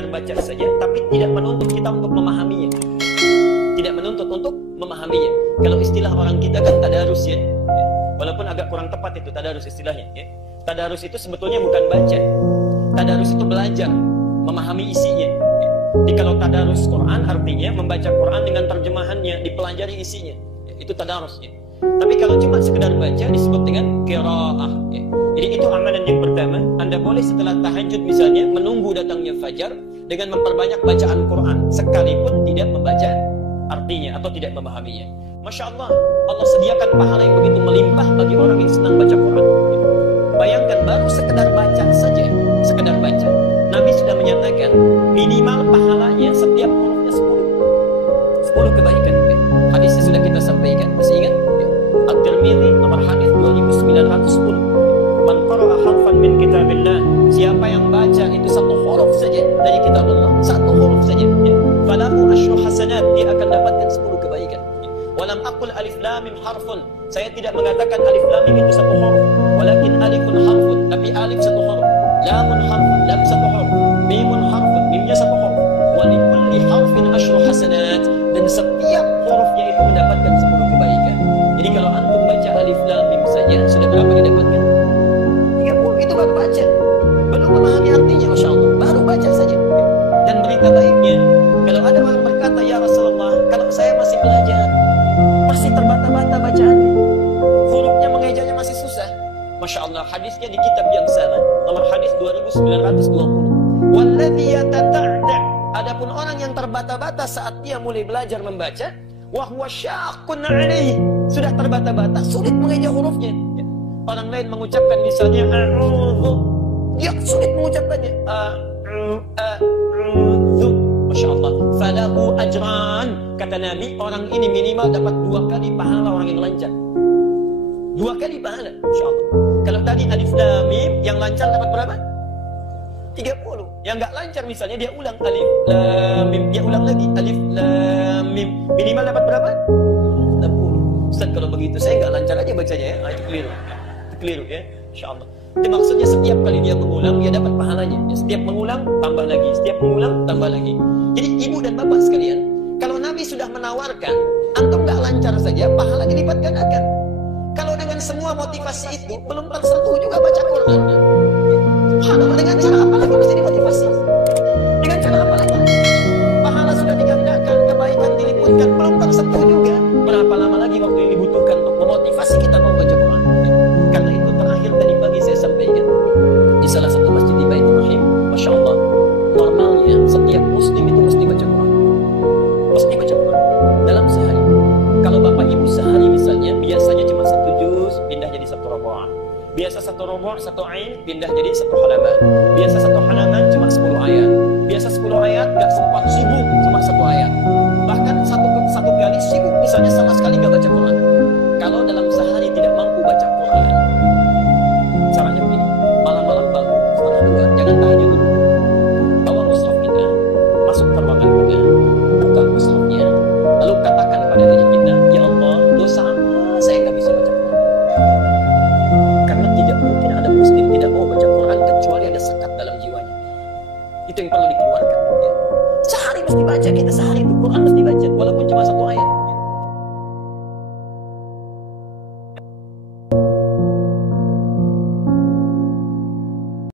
sekedar baca saja, tapi tidak menuntut kita untuk memahaminya. Tidak menuntut untuk memahaminya. Kalau istilah orang kita kan tadarus ya. Walaupun agak kurang tepat itu tadarus istilahnya ya. Tadarus itu sebetulnya bukan baca. Tadarus itu belajar, memahami isinya. Jadi kalau tadarus Quran artinya membaca Quran dengan terjemahannya, dipelajari isinya. Itu tadarus ya. Tapi kalau cuma sekedar baca disebut dengan qiraah ya. Jadi itu amalan yang pertama. Anda boleh setelah tahajud misalnya menunggu datangnya fajar dengan memperbanyak bacaan Quran sekalipun tidak membaca artinya atau tidak memahaminya. Masya Allah, Allah sediakan pahala yang begitu melimpah bagi orang yang senang baca Quran. Bayangkan baru sekedar baca saja, sekedar baca. Nabi sudah menyatakan minimal pahalanya setiap hurufnya 10 kebaikan. Hadisnya sudah kita sampaikan, masih ingat? At-Tirmidzi nomor hadis 2910. Man qara'a harfan min kitabillah, siapa yang baca itu satu huruf saja dari kitab Allah, satu huruf saja, falahu asyru hasanat, dia akan dapatkan 10 kebaikan. Walam aqul alif lam mim harfun, saya tidak mengatakan alif lam mim itu satu huruf, walakin alifun harfun, tapi alif satu huruf, lamun harfun, lam satu huruf, mimun harfun, mimnya satu huruf, wa likulli harfin asyru hasanat, dan setiap hurufnya itu mendapatkan 10 kebaikan. Jadi kalau antum baca alif lam mim saja sudah berapa didapatkan? 30. Itu baru baca, belum memahami artinya. Masya Allah, baru baca saja. Dan berita baiknya, kalau ada orang berkata, ya Rasulullah, kalau saya masih belajar, masih terbata-bata bacaannya, hurufnya mengejanya masih susah. Masya Allah, hadisnya di kitab yang sama, nomor hadis 2920. Walladhi yatata'da, adapun orang yang terbata-bata saat dia mulai belajar membaca, wa huwa syaqqun 'alaihi, sudah terbata-bata, sulit mengeja hurufnya. Orang lain mengucapkan misalnya a'udzu, dia sulit mengucapkannya a'udzu. Masya Allah, falahu ajran, kata Nabi, orang ini minimal dapat 2 kali pahala orang yang lancar. 2 kali pahala, Masya Allah. Kalau tadi alif lam mim, yang lancar dapat berapa? 30. Yang nggak lancar misalnya dia ulang alif lam mim, dia ulang lagi alif lam mim, minimal dapat berapa? 60. Ustaz, kalau begitu saya nggak lancar aja bacanya ya. Itu keliru. Itu keliru ya, Masya Allah. Itu maksudnya setiap kali dia mengulang dia dapat pahalanya. Ya, setiap mengulang tambah lagi, setiap mengulang tambah lagi. Jadi ibu dan bapak sekalian, kalau Nabi sudah menawarkan antum nggak lancar saja, pahala dilipat gandakan. Kalau dengan semua motivasi itu belum tersentuh juga baca Quran. Subhanallah, dengan cara apa lagi bisa dimotivasi? Dengan cara apa lagi? Pahala sudah digandakan, kebaikan diliputkan, belum tersentuh juga. Berapa lama lagi waktu yang dibutuhkan untuk memotivasi kita mau baca Quran? Karena itu terakhir tadi pagi saya sampaikan di salah satu masjid di Baitur Rahim, Masya Allah, normalnya setiap muslim itu mesti baca Quran. Mesti baca Quran dalam sehari. Kalau bapak ibu sehari misalnya biasanya cuma 1 juz, pindah jadi 1 roboh. Biasa 1 roboh, 1 ain, pindah jadi 1 halaman. Biasa 1 halaman cuma 10 ayat. Biasa 10 ayat gak sempat sibuk, cuma 1 ayat. Bahkan satu kali sibuk misalnya sama sekali gak baca